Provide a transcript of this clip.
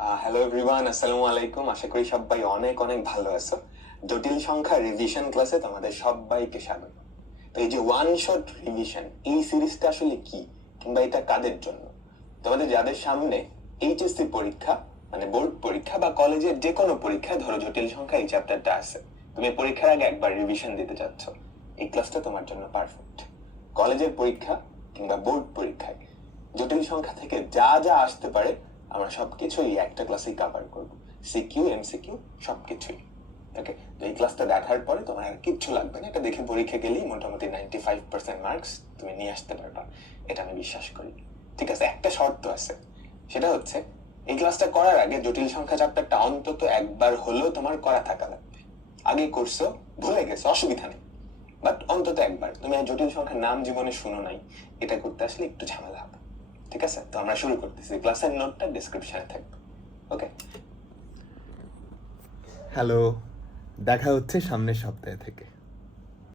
Hello everyone আসসালামু আলাইকুম। আশা করি সবাই অনেক অনেক ভালো আছো। জটিল সংখ্যা রিভিশন ক্লাসে তোমাদের সবাইকে স্বাগত। তো এই যে ওয়ান শট রিভিশন এই সিরিজটা আসলে কি কিংবা এটা কাদের জন্য? তোমাদের যাদের সামনে এইচএসসি পরীক্ষা মানে বোর্ড পরীক্ষা বা কলেজের যে কোনো পরীক্ষা, ধরো জটিল সংখ্যা এই চ্যাপ্টারটা আছে। তুমি পরীক্ষার আগে একবার রিভিশন দিতে চাচ্ছ। এই ক্লাসটা তোমার জন্য পারফেক্ট কলেজের পরীক্ষা কিংবা বোর্ড পরীক্ষায় জটিল সংখ্যা থেকে যা যা আসতে পারে আমরা সবকিছুই একটা ক্লাসেই কভার করব। সিকিউ এমসিকিউ সবকিছুই। ওকে তো এই ক্লাসটা দেখার পরে তোমার আর কিচ্ছু লাগবে না। এটা দেখে পরীক্ষা গেলেই মোটামুটি নাইনটি ফাইভ পার্সেন্ট মার্কস তুমি নিয়ে আসতে পারবা। এটা আমি বিশ্বাস করি। ঠিক আছে? একটা শর্ত আছে। সেটা হচ্ছে, এই ক্লাসটা করার আগে জটিল সংখ্যা চ্যাপ্টারটা অন্তত একবার হলেও তোমার করা থাকা লাগবে। আগে করছ, ভুলে গেছো, অসুবিধা নেই। বাট অন্তত একবার। তুমি জটিল সংখ্যার নাম জীবনে শুনো নাই। এটা করতে আসলে একটু ঝামেলা হবে। ঠিক আছে, তো আমরা শুরু করতেছি। ক্লাসের নোটটা ডিসক্রিপশনে থাকবে ওকে হ্যালো দেখা হচ্ছে সামনের সপ্তাহে থেকে।